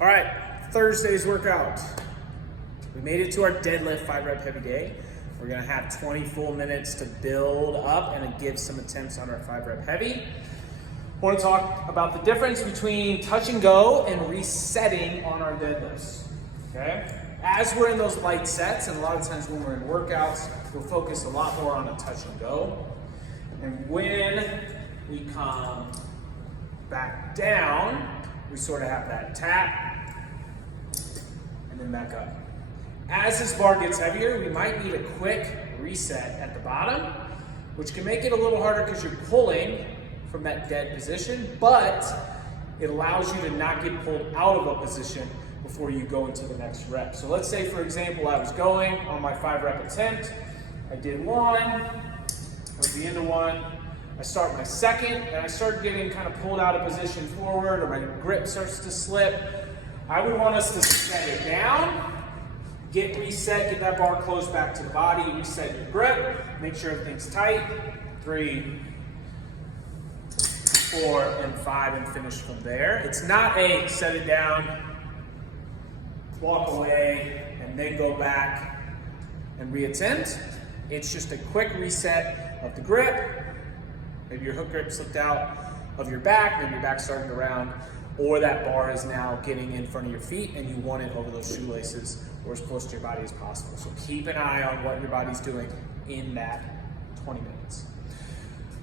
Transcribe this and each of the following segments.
All right, Thursday's workout. We made it to our deadlift 5 rep heavy day. We're gonna have 20 full minutes to build up and give some attempts on our 5 rep heavy. I wanna talk about the difference between touch and go and resetting on our deadlifts, okay? As we're in those light sets, and a lot of times when we're in workouts, we'll focus a lot more on a touch and go. And when we come back down, we sort of have that tap, and then back up. As this bar gets heavier, we might need a quick reset at the bottom, which can make it a little harder because you're pulling from that dead position, but it allows you to not get pulled out of a position before you go into the next rep. So let's say, for example, I was going on my 5 rep attempt. I did one, towards the end of one, I start my second, and I start getting kind of pulled out of position forward, or my grip starts to slip. I would want us to set it down, get reset, get that bar close back to the body, reset your grip, make sure everything's tight. 3, 4, and 5, and finish from there. It's not a set it down, walk away, and then go back and reattempt. It's just a quick reset of the grip. Maybe your hook grip slipped out of your back, maybe your back's starting to round, or that bar is now getting in front of your feet and you want it over those shoelaces or as close to your body as possible. So keep an eye on what your body's doing in that 20 minutes.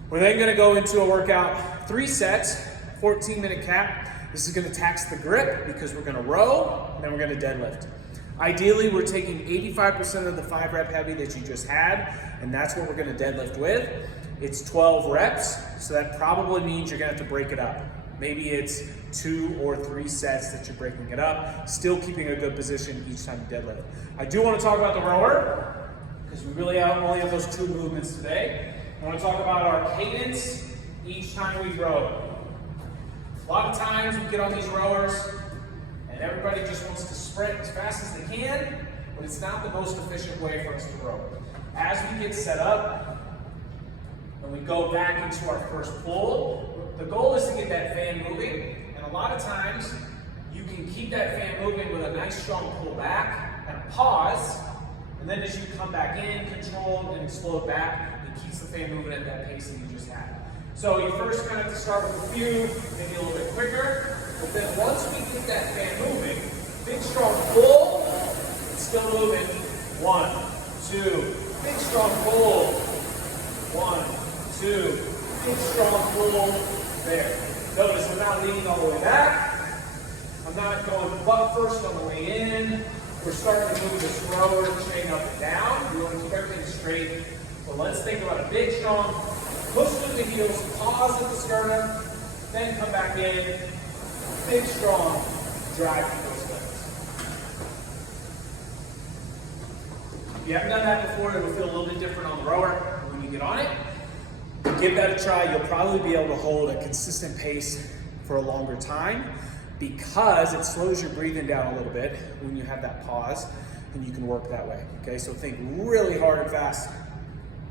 We're then gonna go into a workout, 3 sets, 14-minute cap. This is gonna tax the grip because we're gonna row and then we're gonna deadlift. Ideally, we're taking 85% of the 5 rep heavy that you just had, and that's what we're gonna deadlift with. It's 12 reps, so that probably means you're gonna have to break it up. Maybe it's 2 or 3 sets that you're breaking it up, still keeping a good position each time you deadlift. I do wanna talk about the rower, because we really only have those 2 movements today. I wanna talk about our cadence each time we row. A lot of times we get on these rowers, and everybody just wants to sprint as fast as they can, but it's not the most efficient way for us to row. As we get set up, and we go back into our first pull, the goal is to get that fan moving, and a lot of times you can keep that fan moving with a nice strong pull back and a pause, and then as you come back in, control and slow it back, it keeps the fan moving at that pace that you just had. So you first kind of have to start with a few, maybe a little bit quicker, but then once we get that fan moving, big strong pull, it's still moving. 1, 2, big strong pull. 1, 2, big strong pull. There. Notice I'm not leaning all the way back. I'm not going butt first on the way in. We're starting to move this rower chain up and down. We want to keep everything straight. So let's think about a big strong push through the heels, pause at the sternum, then come back in. Big strong drive through those legs. If you haven't done that before, it will feel a little bit different on the rower when you get on it. Give that a try. You'll probably be able to hold a consistent pace for a longer time because it slows your breathing down a little bit when you have that pause, and you can work that way. Okay, so think really hard and fast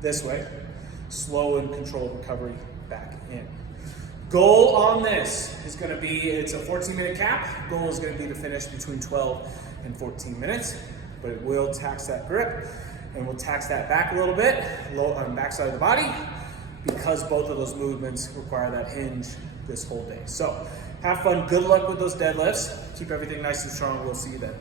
this way. Slow and controlled recovery back in. Goal on this is going to be, it's a 14-minute cap. Goal is going to be to finish between 12 and 14 minutes, but it will tax that grip and we'll tax that back a little bit, low on the back side of the body, because both of those movements require that hinge this whole day. So have fun, good luck with those deadlifts. Keep everything nice and strong. We'll see you then.